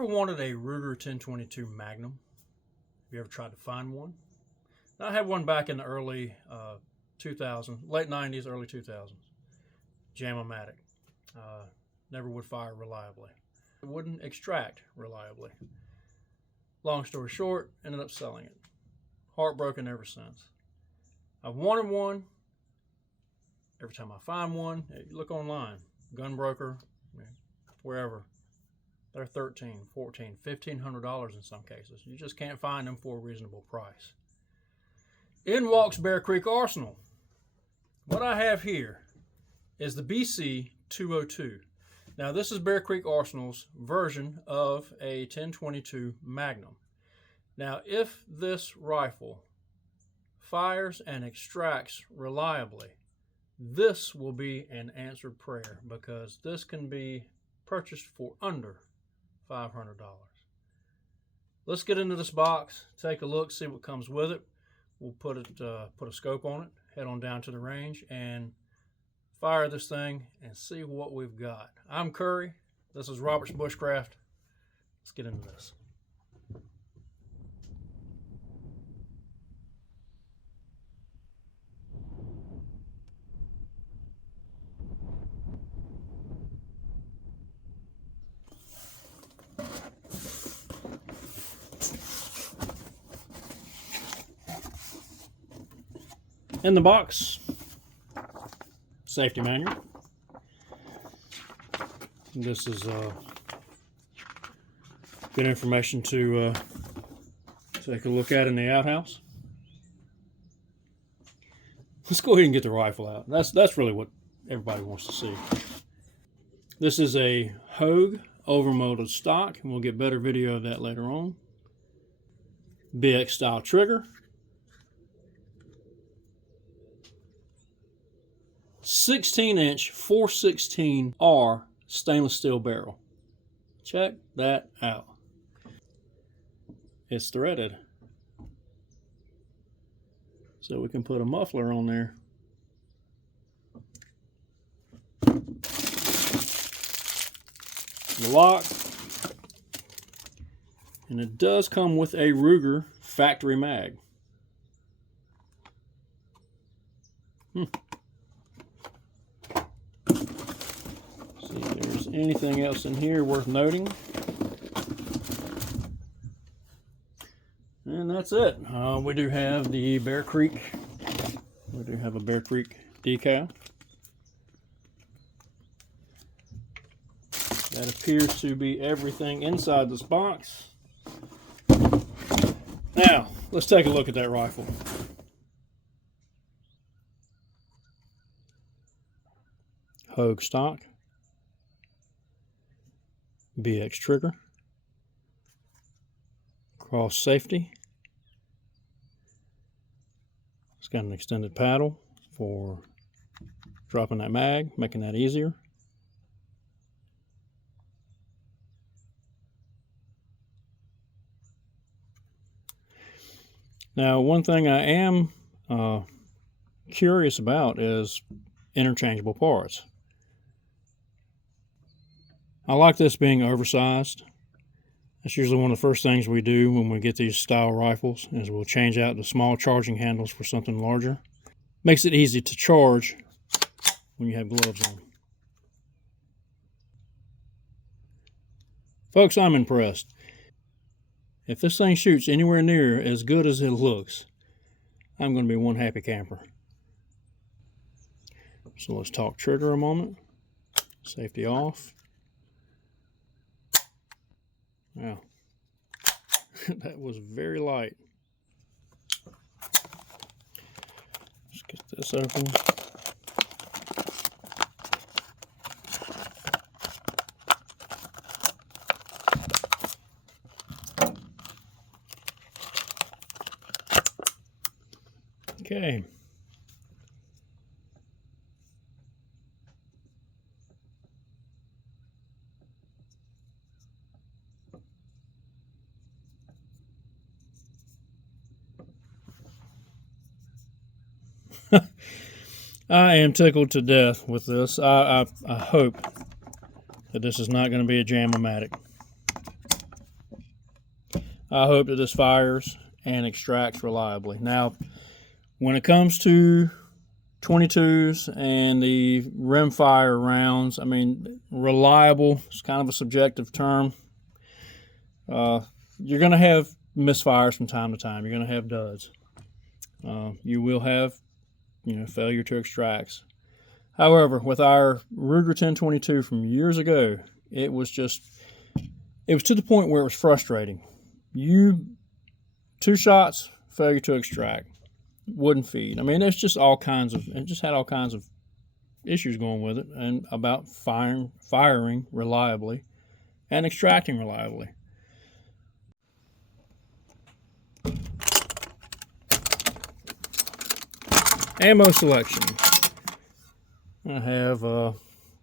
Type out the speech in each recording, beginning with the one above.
ever wanted a Ruger 1022 Magnum? Have you ever tried to find one? I had one back in the early 2000s, late 90s, early 2000s. Jam-o-matic. Never would fire reliably. It wouldn't extract reliably. Long story short, ended up selling it. Heartbroken ever since. I've wanted one. Every time I find one, you look online, Gunbroker, wherever, they're $1,300, $1,400, $1,500 in some cases. You just can't find them for a reasonable price. In walks Bear Creek Arsenal. What I have here is the BC-202. Now this is Bear Creek Arsenal's version of a 1022 Magnum. Now if this rifle fires and extracts reliably, this will be an answered prayer, because this can be purchased for under $500. Let's get into this box, take a look, see what comes with it. We'll put a scope on it, head on down to the range, and fire this thing and see what we've got. I'm Curry. This is Robert's Bushcraft. Let's get into this. In the box, safety manual. This is good information to take a look at in the outhouse. Let's go ahead and get the rifle out. That's really what everybody wants to see. This is a Hogue overmolded stock, and we'll get better video of that later on. BX style trigger. 16-inch 416R stainless steel barrel. Check that out. It's threaded, so we can put a muffler on there. The lock, and it does come with a Ruger factory mag. See if there's anything else in here worth noting. And that's it. We do have the Bear Creek. We do have a Bear Creek decal. That appears to be everything inside this box. Now, let's take a look at that rifle. Hogue stock. BX trigger. Cross safety. It's got an extended paddle for dropping that mag, making that easier. Now, one thing I am curious about is interchangeable parts. I like this being oversized. That's usually one of the first things we do when we get these style rifles, is we'll change out the small charging handles for something larger. Makes it easy to charge when you have gloves on. Folks, I'm impressed. If this thing shoots anywhere near as good as it looks, I'm going to be one happy camper. So let's talk trigger a moment. Safety off. Wow, that was very light. Let's get this open. Okay. I am tickled to death with this. I hope that this is not going to be a jam-o-matic. I hope that this fires and extracts reliably. Now, when it comes to 22s and the rimfire rounds, I mean, reliable is kind of a subjective term. You're going to have misfires from time to time. You're going to have duds. You will have, failure to extracts. However, with our Ruger 1022 from years ago, it was to the point where it was frustrating. 2 shots, failure to extract, wouldn't feed. I mean, it just had all kinds of issues going with it, and about firing reliably and extracting reliably. Ammo selection. I have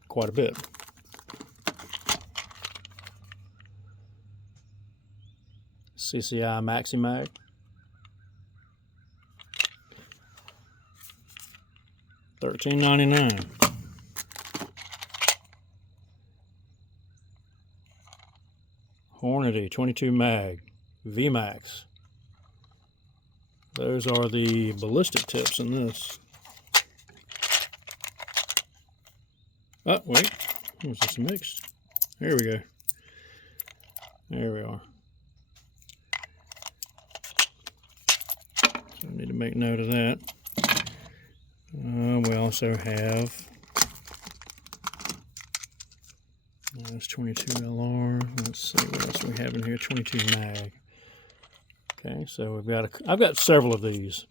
quite a bit. CCI Maxi Mag. $13.99. Hornady 22 Mag VMAX. Those are the ballistic tips in this. Oh, wait. Was this mixed? There we go. There we are. So I need to make note of that. We also have that's 22 LR. Let's see what else we have in here. 22 Mag. Okay, so I've got several of these.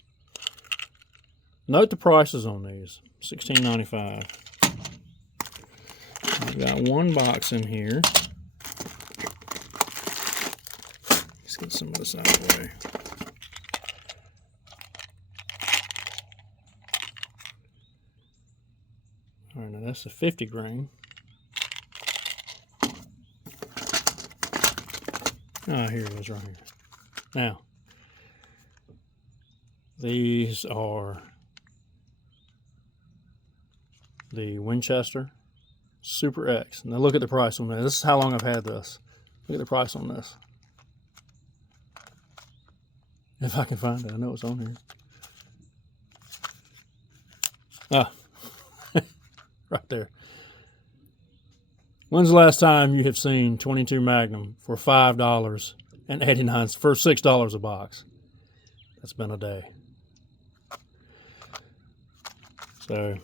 Note the prices on these. $16.95. I've got one box in here. Let's get some of this out of the way. All right, now that's a 50 grain. Here it is right here. Now, these are the Winchester Super X. Now look at the price on this. This is how long I've had this. Look at the price on this. If I can find it, I know it's on here. Right there. When's the last time you have seen 22 Magnum for $5.89 for $6 a box? That's been a day. So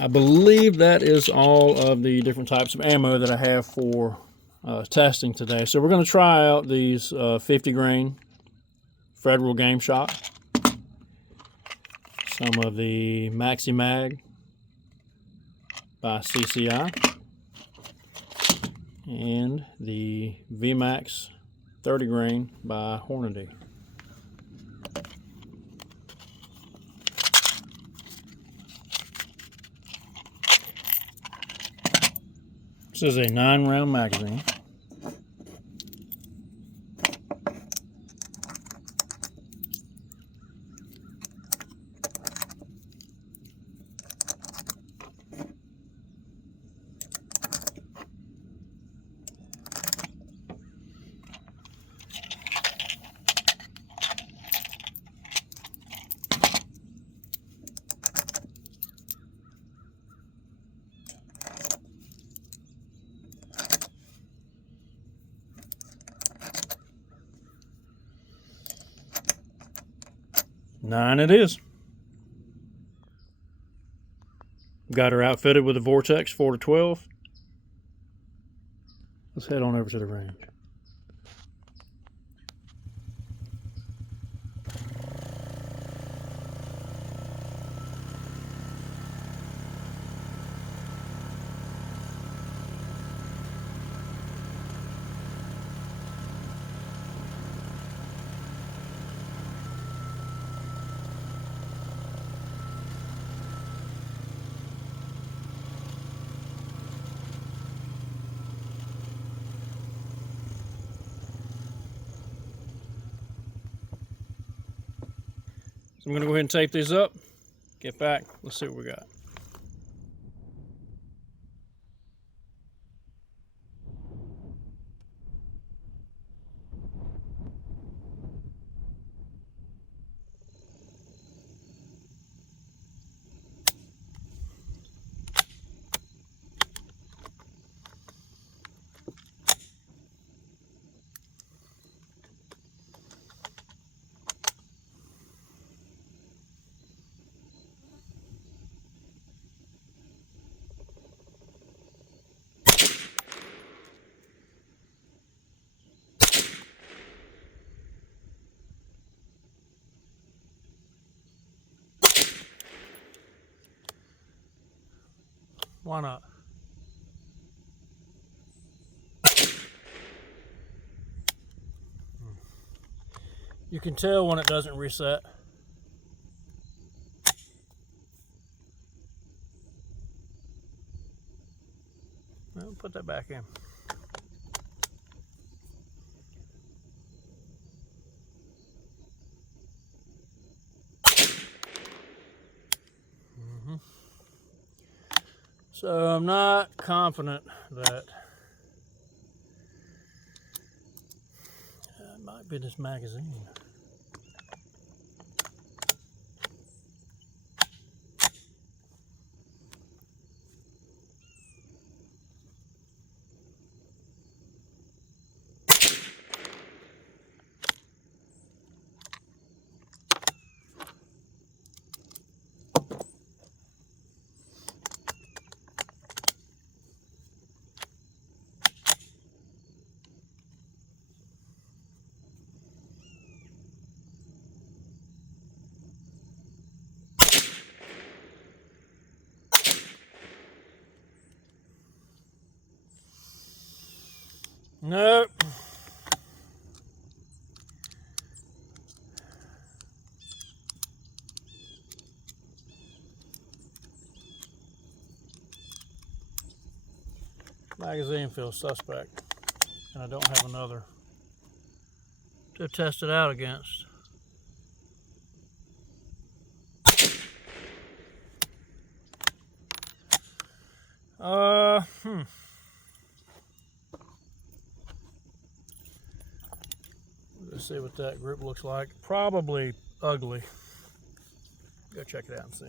I believe that is all of the different types of ammo that I have for testing today. So we're going to try out these 50 grain Federal Game Shot, some of the Maxi Mag by CCI, and the VMAX 30 grain by Hornady. This is a 9-round magazine. Nine it is. Got her outfitted with a Vortex 4-12. Let's head on over to the range. So I'm going to go ahead and tape these up, get back, let's see what we got. Why not? You can tell when it doesn't reset. Well, put that back in. So I'm not confident that it might be this magazine. Nope. Magazine feels suspect, and I don't have another to test it out against. Let's see what that group looks like. Probably ugly. Go check it out and see.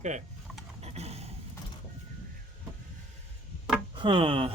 Okay. Huh.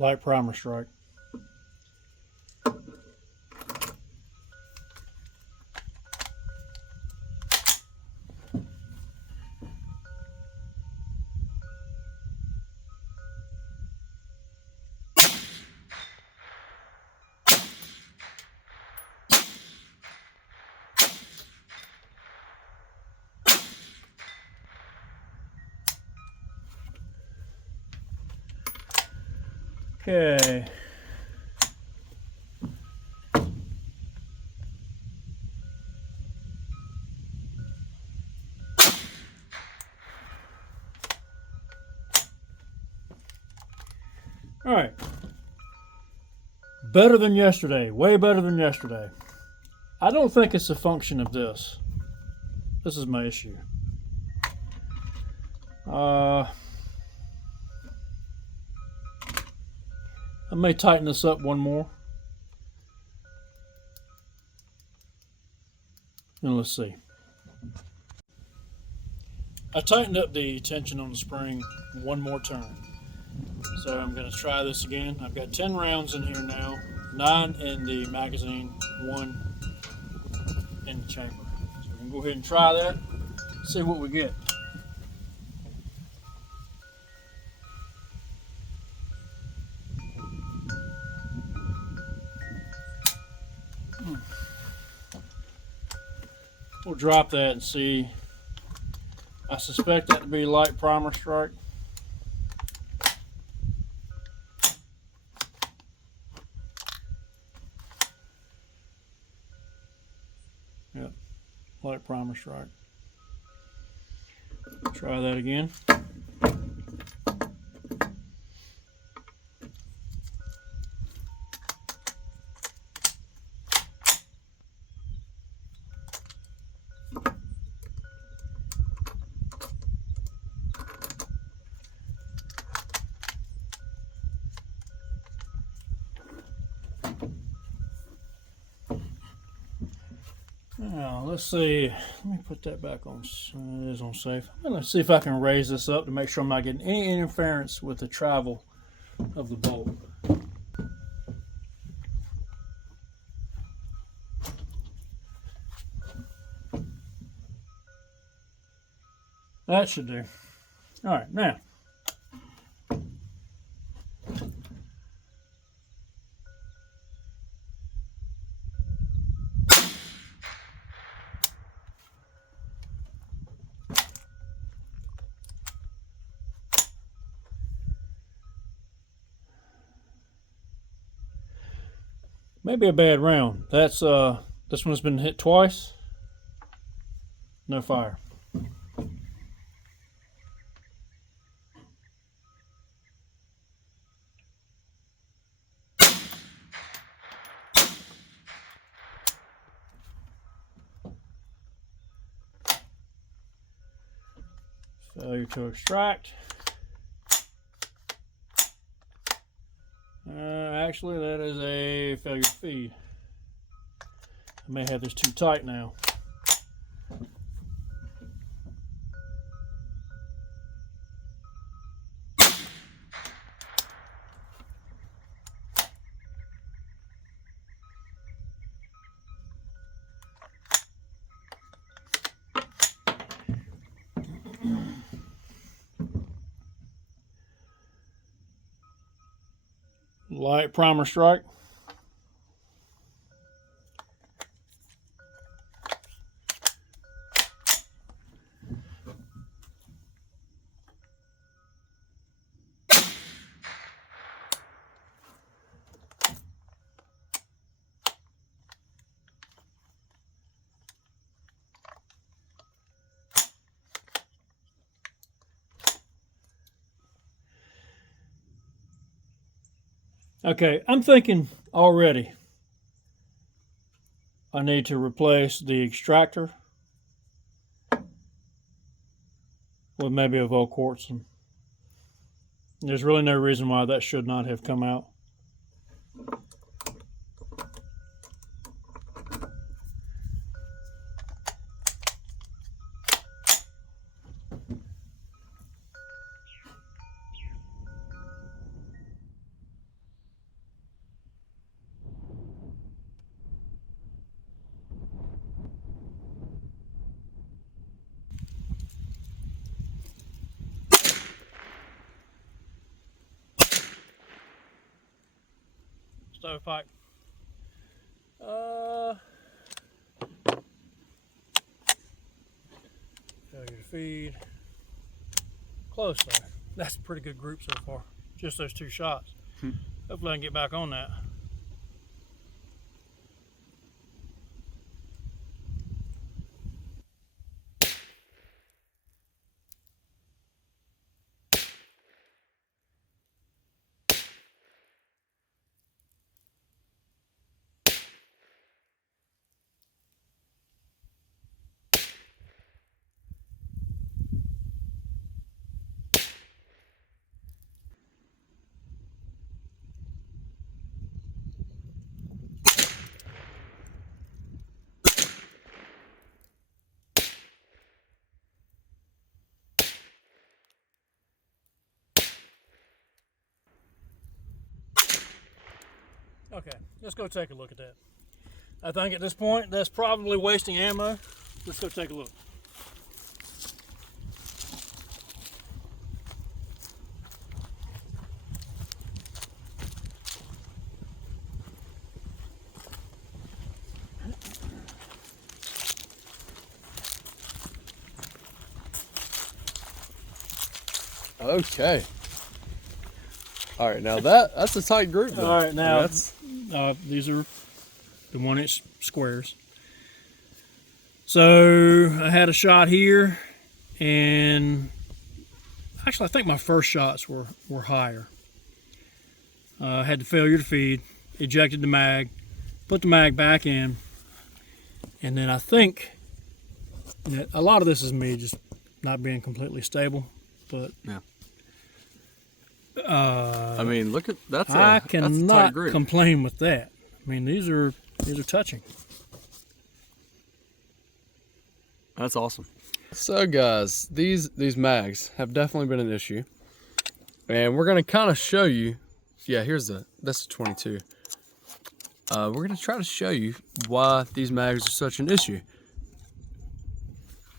light primer strike. Okay. All right. Better than yesterday. Way better than yesterday. I don't think it's a function of this. This is my issue. I may tighten this up one more. And let's see. I tightened up the tension on the spring one more turn. So I'm going to try this again. I've got 10 rounds in here now. 9 in the magazine, 1 in the chamber. So we can go ahead and try that, see what we get. We'll drop that and see. I suspect that to be light primer strike. Yep, light primer strike. Try that again. Now, let's see. Let me put that back on. It is on safe. I'm going to see if I can raise this up to make sure I'm not getting any interference with the travel of the bolt. That should do. All right, now. Maybe a bad round. That's this one's been hit twice. No fire. Failure to extract. Actually, that is a failure to feed. I may have this too tight now. Light primer strike. Okay, I'm thinking already I need to replace the extractor with maybe a Volquartsen. There's really no reason why that should not have come out. stovepipe. Failure to feed. Close though. That's a pretty good group so far. Just those 2 shots. Hopefully I can get back on that. Okay, let's go take a look at that. I think at this point, that's probably wasting ammo. Let's go take a look. Okay. All right, now that's a tight group though. All right, now these are the 1-inch squares. So I had a shot here, and actually I think my first shots were higher. I had the failure to feed, ejected the mag, put the mag back in, and then I think that a lot of this is me just not being completely stable, but yeah. I mean, look at that's a I tight cannot group. complain with that. I mean, these are touching. That's awesome. So guys, these mags have definitely been an issue, and we're gonna kind of show you. Yeah, that's a 22. We're gonna try to show you why these mags are such an issue.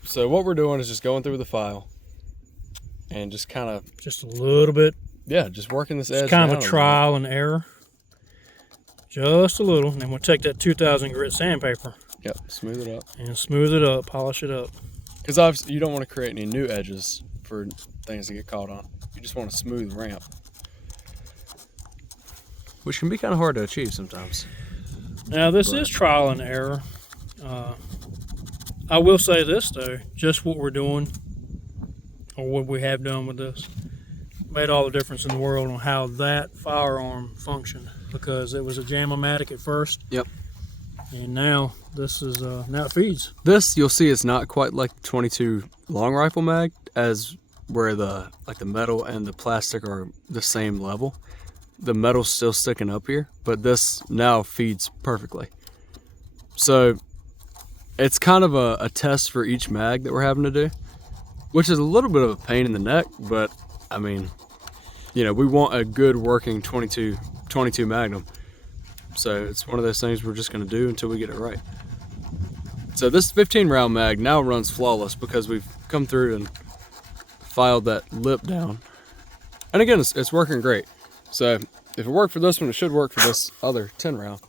So what we're doing is just going through the file and just kind of Just a little bit. yeah, just working this edge. It's kind down of a trial and error. Just a little. And then we'll take that 2000 grit sandpaper. Yep, smooth it up. And smooth it up, polish it up. Because obviously you don't want to create any new edges for things to get caught on. You just want a smooth ramp, which can be kind of hard to achieve sometimes. Now this is trial and error. I will say this though, just what we're doing, or what we have done with this, made all the difference in the world on how that firearm functioned, because it was a Jam-O-Matic at first. Yep. And now this is now it feeds. This you'll see it's not quite like the 22 long rifle mag, as where the metal and the plastic are the same level. The metal's still sticking up here, but this now feeds perfectly. So it's kind of a test for each mag that we're having to do, which is a little bit of a pain in the neck, but I mean, you know, we want a good working 22 Magnum. So it's one of those things we're just going to do until we get it right. So this 15 round mag now runs flawless because we've come through and filed that lip down. And again, it's working great. So if it worked for this one, it should work for this other 10 round.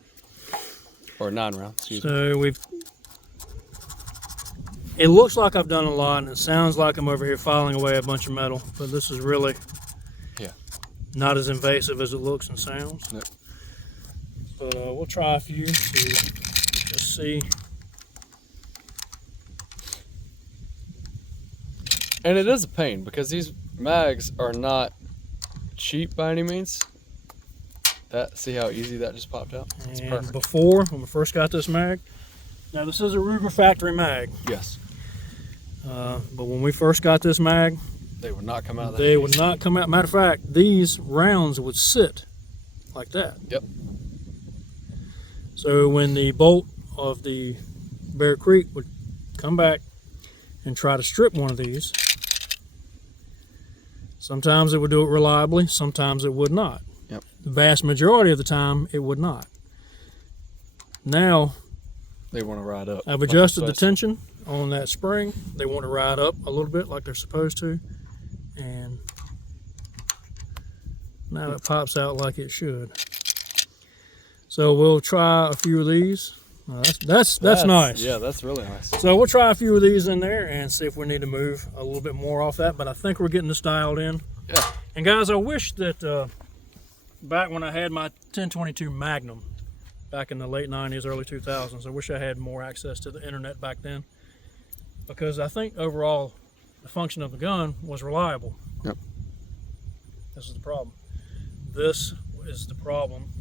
Or 9 round, excuse me. So it looks like I've done a lot, and it sounds like I'm over here filing away a bunch of metal, but this is really not as invasive as it looks and sounds. Nope. But we'll try a few to just see. And it is a pain because these mags are not cheap by any means. See how easy that just popped out? It's And perfect. before, when we first got this mag, now this is a Ruger factory mag. Yes. But when we first got this mag, They would not come out of that. they case. would not come out. Matter of fact, these rounds would sit like that. Yep. So when the bolt of the Bear Creek would come back and try to strip one of these, sometimes it would do it reliably, sometimes it would not. Yep. The vast majority of the time, it would not. Now, They want to ride up. I've like adjusted they're the supposed tension on that spring. They want to ride up a little bit like they're supposed to. And now it pops out like it should. So we'll try a few of these. That's nice. Yeah, that's really nice. So we'll try a few of these in there and see if we need to move a little bit more off that, but I think we're getting this dialed in. Yeah. And guys, I wish that back when I had my 1022 Magnum, back in the late 90s, early 2000s, I wish I had more access to the internet back then, because I think overall the function of the gun was reliable. Yep. This is the problem. This is the problem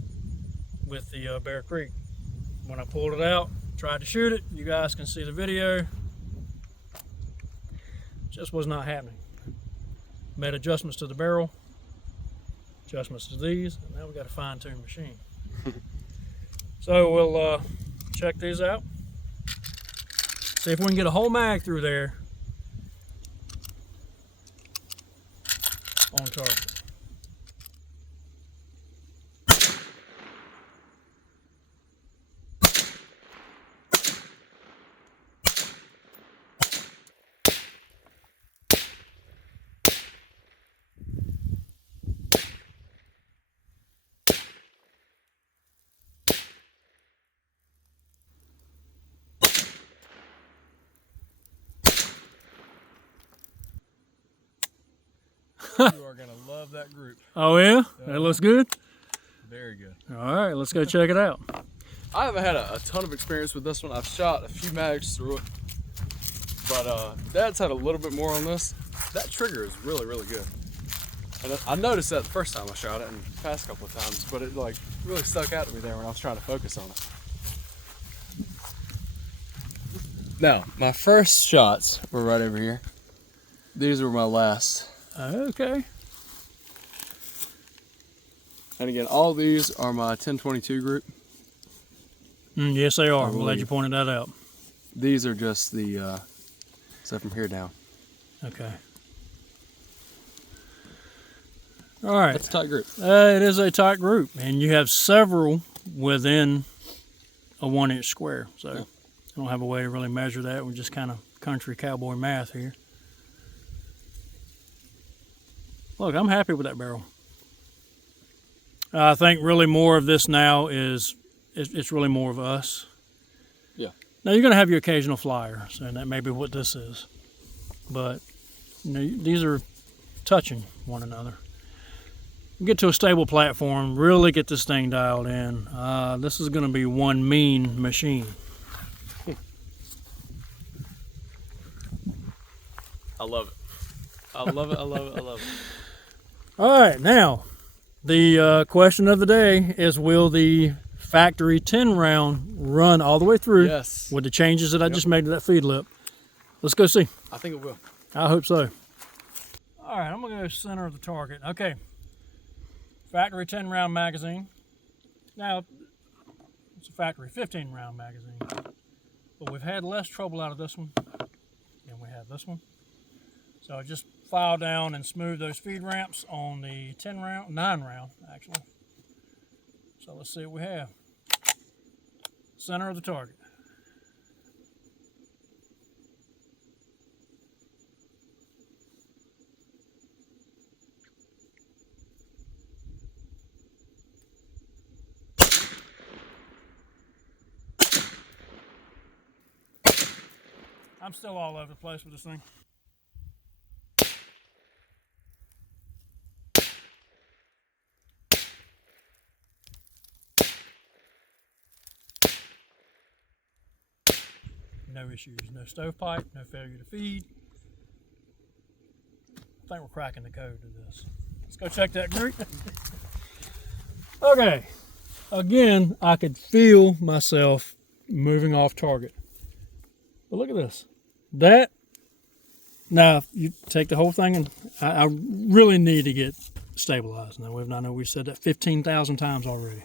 with the Bear Creek. When I pulled it out, tried to shoot it, you guys can see the video, just was not happening. Made adjustments to the barrel, adjustments to these, and now we got a fine-tuned machine. So we'll check these out, see if we can get a whole mag through there on target. You are gonna love that group. Oh yeah? That looks good? Very good. All right, let's go check it out. I haven't had a ton of experience with this one. I've shot a few mags through it, but Dad's had a little bit more on this. That trigger is really, really good. And I noticed that the first time I shot it and the past couple of times, but it like really stuck out to me there when I was trying to focus on it. Now, my first shots were right over here. These were my last. Okay. And again, all these are my 1022 group. Yes, they are. I'm glad believe. you pointed that out. These are just the stuff from here down. Okay. All right. That's a tight group. It is a tight group, and you have several within a 1-inch square. So Yeah. I don't have a way to really measure that. We're just kind of country cowboy math here. Look, I'm happy with that barrel. I think really more of this now is it's really more of us. Yeah. Now you're going to have your occasional flyers, and that may be what this is. But you know, these are touching one another. Get to a stable platform, really get this thing dialed in. This is going to be one mean machine. I love it. I love it. I love it. I love it. All right, now the question of the day is: will the factory 10 round run all the way through? Yes. With the changes that I just made to that feed lip? Let's go see. I think it will. I hope so. All right, I'm gonna go center of the target. Okay, factory 10 round magazine. Now it's a factory 15 round magazine, but we've had less trouble out of this one than we have this one. So I just file down and smooth those feed ramps on the 9 round actually. So let's see what we have. Center of the target. I'm still all over the place with this thing. No issues, no stovepipe, no failure to feed. I think we're cracking the code to this. Let's go check that group. Okay, again, I could feel myself moving off target. But look at this. Now you take the whole thing, and I really need to get stabilized. Now, I know we've said that 15,000 times already.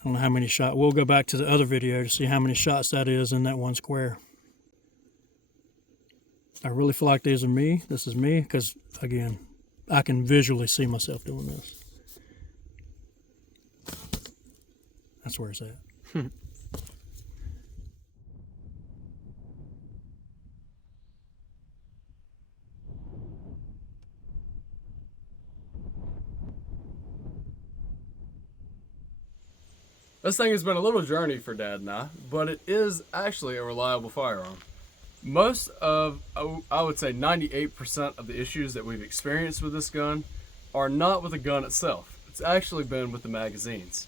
I don't know how many shots. We'll go back to the other video to see how many shots that is in that one square. I really feel like these are me. This is me, because again, I can visually see myself doing this. That's where it's at. This thing has been a little journey for Dad and I, but it is actually a reliable firearm. Most of, I would say 98% of the issues that we've experienced with this gun are not with the gun itself. It's actually been with the magazines.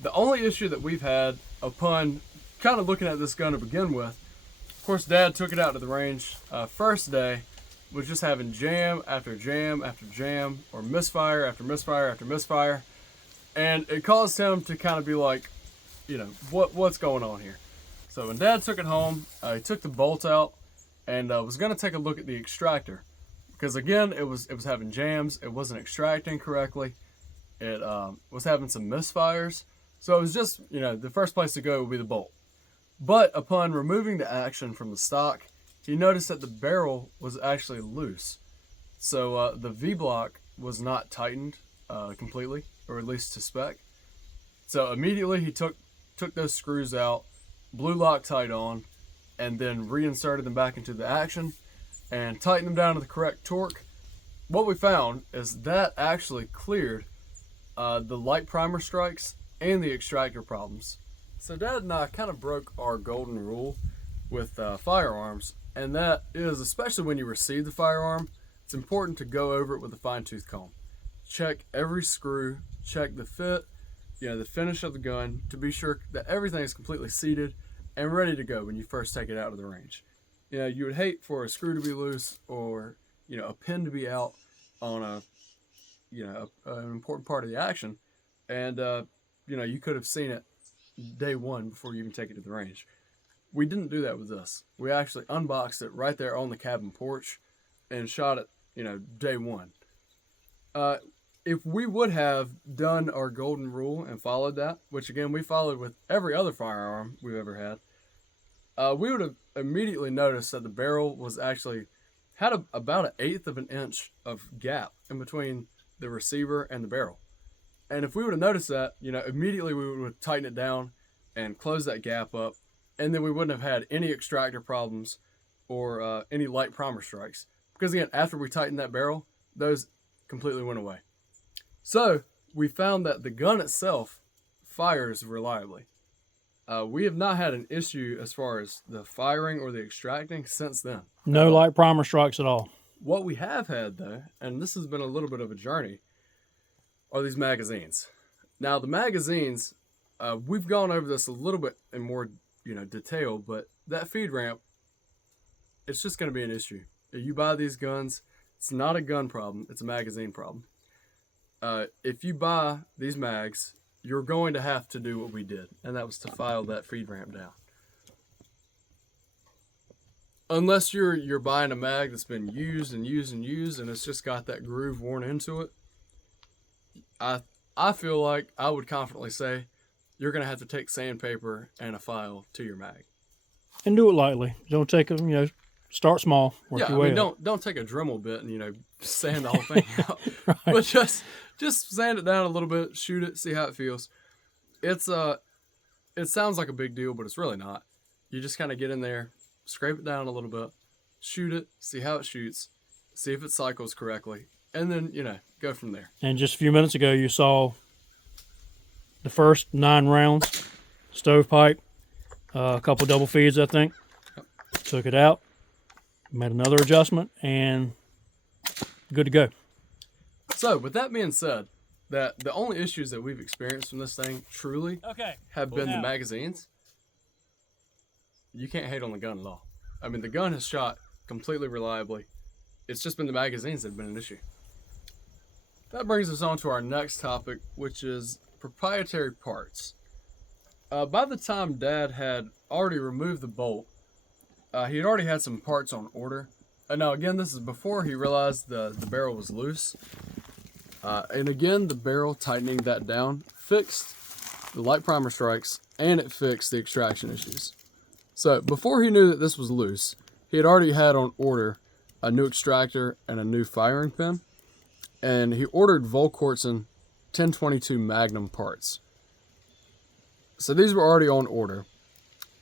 The only issue that we've had upon kind of looking at this gun to begin with, of course Dad took it out to the range first day, was just having jam after jam after jam, or misfire after misfire after misfire, and it caused him to kind of be like, you know, what's going on here? So when Dad took it home, he took the bolt out and was going to take a look at the extractor, because again it was having jams, it wasn't extracting correctly, it was having some misfires. So it was just, you know, the first place to go would be the bolt. But upon removing the action from the stock, he noticed that the barrel was actually loose. So the V-block was not tightened completely, or at least to spec. So immediately he took those screws out, blew Loctite on, and then reinserted them back into the action and tightened them down to the correct torque. What we found is that actually cleared the light primer strikes and the extractor problems. So Dad and I kind of broke our golden rule with firearms, and that is, especially when you receive the firearm, it's important to go over it with a fine-tooth comb. Check every screw, check the fit, you know, the finish of the gun, to be sure that everything is completely seated and ready to go when you first take it out of the range. You know, you would hate for a screw to be loose, or, you know, a pin to be out on a, you know, an important part of the action, and you know, you could have seen it day one before you even take it to the range. We didn't do that with this. We actually unboxed it right there on the cabin porch and shot it, you know, day one. If we would have done our golden rule and followed that, which again we followed with every other firearm we've ever had, we would have immediately noticed that the barrel was actually had about 1/8 of an inch of gap in between the receiver and the barrel. And if we would have noticed that, you know, immediately we would have tightened it down and closed that gap up, and then we wouldn't have had any extractor problems or any light primer strikes. Because again, after we tightened that barrel, those completely went away. So we found that the gun itself fires reliably. We have not had an issue as far as the firing or the extracting since then. No light primer strikes at all. What we have had though, and this has been a little bit of a journey, are these magazines. Now the magazines, we've gone over this a little bit in more, you know, detail, but that feed ramp, it's just going to be an issue. If you buy these guns, it's not a gun problem, it's a magazine problem. If you buy these mags, you're going to have to do what we did, and that was to file that feed ramp down. Unless you're buying a mag that's been used and used and used, and it's just got that groove worn into it, I feel like I would confidently say you're going to have to take sandpaper and a file to your mag. And do it lightly. Don't take them, you know, start small, work your way up. Don't take a Dremel bit and, you know, sand the whole thing out. Right. But just sand it down a little bit, shoot it, see how it feels. It sounds like a big deal, but it's really not. You just kind of get in there, scrape it down a little bit, shoot it, see how it shoots, see if it cycles correctly, and then, you know, go from there. And just a few minutes ago, you saw the first 9 rounds, stovepipe, a couple double feeds, I think. Yep. Took it out, made another adjustment, and good to go. So, with that being said, that the only issues that we've experienced from this thing truly have been the magazines. You can't hate on the gun at all. I mean, the gun has shot completely reliably. It's just been the magazines that have been an issue. That brings us on to our next topic, which is proprietary parts. By the time Dad had already removed the bolt, he had already had some parts on order. Now, again, this is before he realized the barrel was loose. And again, the barrel tightening that down fixed the light primer strikes, and it fixed the extraction issues. So before he knew that this was loose, he had already had on order a new extractor and a new firing pin. And he ordered Volquartsen 1022 Magnum parts. So these were already on order.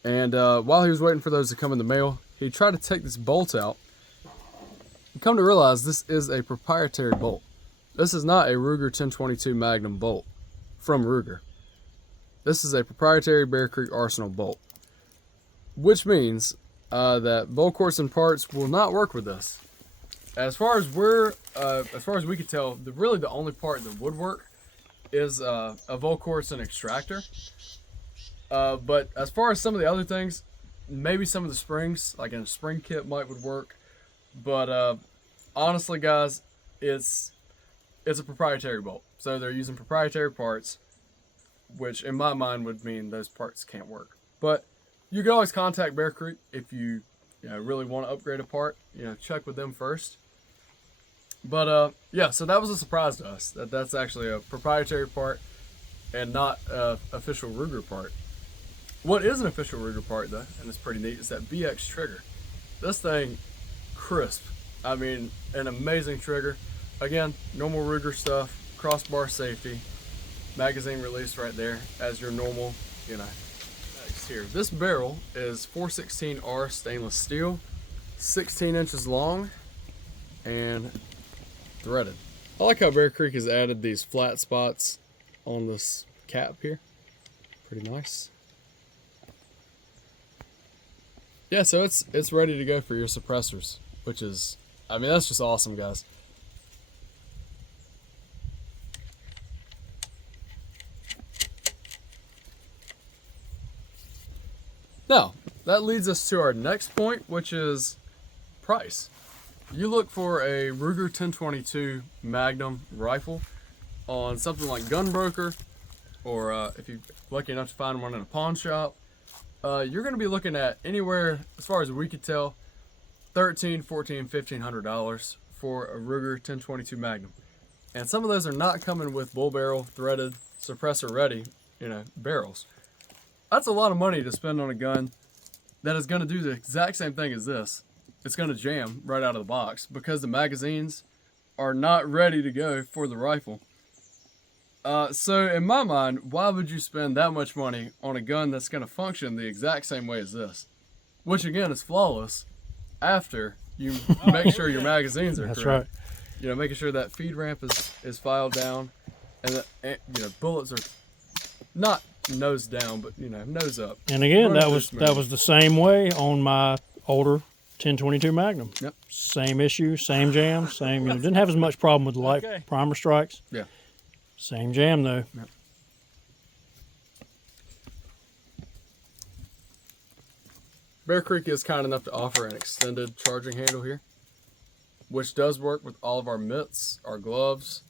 And while he was waiting for those to come in the mail, he tried to take this bolt out. And come to realize this is a proprietary bolt. This is not a Ruger 1022 Magnum bolt from Ruger. this is a proprietary Bear Creek Arsenal bolt, which means that Volquartz and parts will not work with this. As far as we could tell, really the only part that would work is a Volquartz and extractor. But as far as some of the other things, maybe some of the springs, like in a spring kit, would work. But honestly, guys, it's a proprietary bolt, so they're using proprietary parts, which in my mind would mean those parts can't work. But you can always contact Bear Creek if you really want to upgrade a part. Check with them first. But yeah, so that was a surprise to us that's actually a proprietary part and not an official Ruger part. What is an official Ruger part though, and it's pretty neat, is that BX trigger. This thing, crisp. I mean, an amazing trigger. Again, normal Ruger stuff, crossbar safety, magazine release right there as your normal, next here. This barrel is 416R stainless steel, 16 inches long, and threaded. I like how Bear Creek has added these flat spots on this cap here. Pretty nice. Yeah, so it's ready to go for your suppressors, which is, I mean, that's just awesome, guys. Now, that leads us to our next point, which is price. You look for a Ruger 1022 Magnum rifle on something like Gunbroker, or if you're lucky enough to find one in a pawn shop, you're going to be looking at anywhere, as far as we could tell, $1,300, $1,400, $1,500 for a Ruger 1022 Magnum. And some of those are not coming with bull barrel, threaded, suppressor ready, barrels. That's a lot of money to spend on a gun that is going to do the exact same thing as this. It's going to jam right out of the box because the magazines are not ready to go for the rifle. So in my mind, why would you spend that much money on a gun that's going to function the exact same way as this? Which again is flawless after you make sure your magazines are That's correct. right. Making sure that feed ramp is filed down, and that bullets are not nose down, but nose up. And again, that was the same way on my older 1022 Magnum. Yep. Same issue, same jam, same. Didn't have as much problem with the light primer strikes. Yeah. Same jam though. Yep. Bear Creek is kind enough to offer an extended charging handle here, which does work with all of our mitts, our gloves.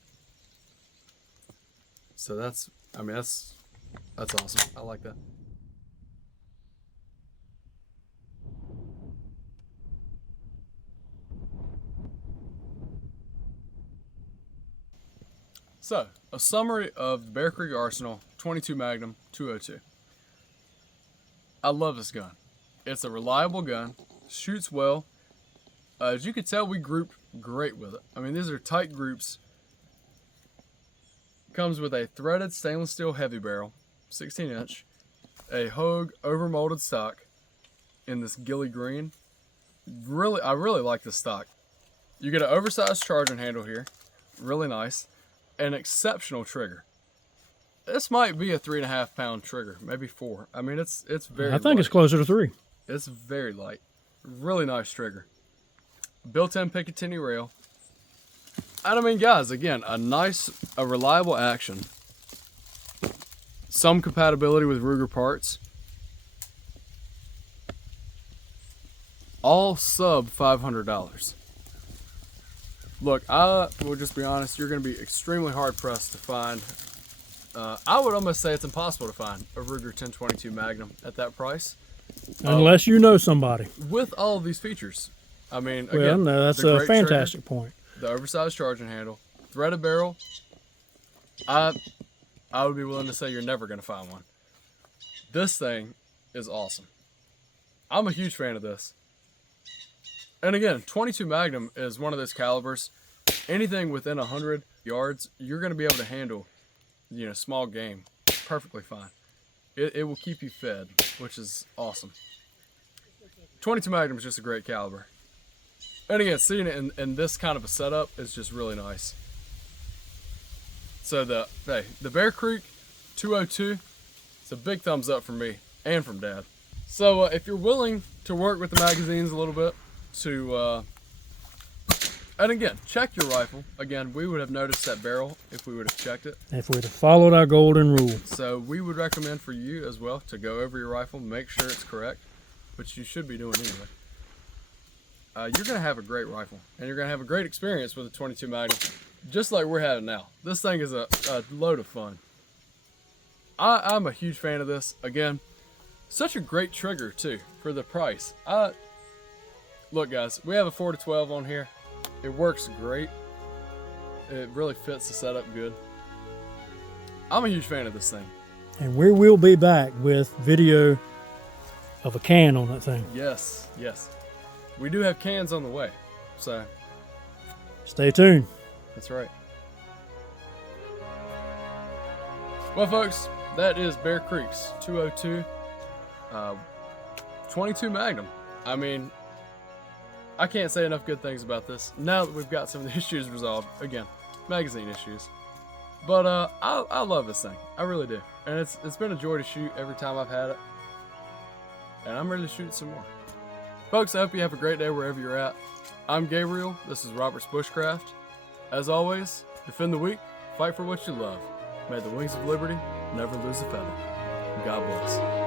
So that's awesome. I like that. So, a summary of the Bear Creek Arsenal 22 Magnum 202. I love this gun. It's a reliable gun, shoots well. As you can tell, we grouped great with it. I mean, these are tight groups. Comes with a threaded stainless steel heavy barrel, 16 inch, a Hogue overmolded stock in this ghillie green. I really like this stock. You get an oversized charging handle here, really nice. An exceptional trigger. This might be a 3.5 pound trigger, maybe 4. I mean, it's very I think light. it's closer to 3. It's very light. Really nice trigger. Built-in Picatinny rail. And I mean, guys, again, a reliable action. Some compatibility with Ruger parts. All sub $500. Look, I will just be honest, you're going to be extremely hard-pressed to find. I would almost say it's impossible to find a Ruger 1022 Magnum at that price. Unless you know somebody. With all of these features. I mean, Well, again, no, that's the a great fantastic trigger, point. the oversized charging handle, threaded barrel. I would be willing to say you're never going to find one. This thing is awesome. I'm a huge fan of this. And again, 22 Magnum is one of those calibers. Anything within 100 yards, you're going to be able to handle, small game perfectly fine. It will keep you fed, which is awesome. 22 Magnum is just a great caliber. And again, seeing it in this kind of a setup is just really nice. So the Bear Creek 202 It's a big thumbs up from me and from Dad. So if you're willing to work with the magazines a little bit and again, check your rifle. Again, we would have noticed that barrel if we would have checked it. If we'd have followed our golden rule. So we would recommend for you as well to go over your rifle, make sure it's correct, which you should be doing anyway. You're going to have a great rifle, and you're going to have a great experience with a 22 Magnum, just like we're having now. This thing is a load of fun. I'm a huge fan of this. Again, such a great trigger too for the price. Look guys, we have a 4-12 on here. It works great. It really fits the setup good. I'm a huge fan of this thing. And we will be back with video of a can on that thing. Yes, yes. We do have cans on the way, so stay tuned. That's right. Well folks, that is Bear Creek's 202 22 Magnum. I mean, I can't say enough good things about this now that we've got some of the issues resolved. Again, magazine issues. But I love this thing. I really do. And it's been a joy to shoot every time I've had it. And I'm ready to shoot some more. Folks, I hope you have a great day wherever you're at. I'm Gabriel. This is Robert's Bushcraft. As always, defend the weak, fight for what you love. May the wings of liberty never lose a feather. God bless.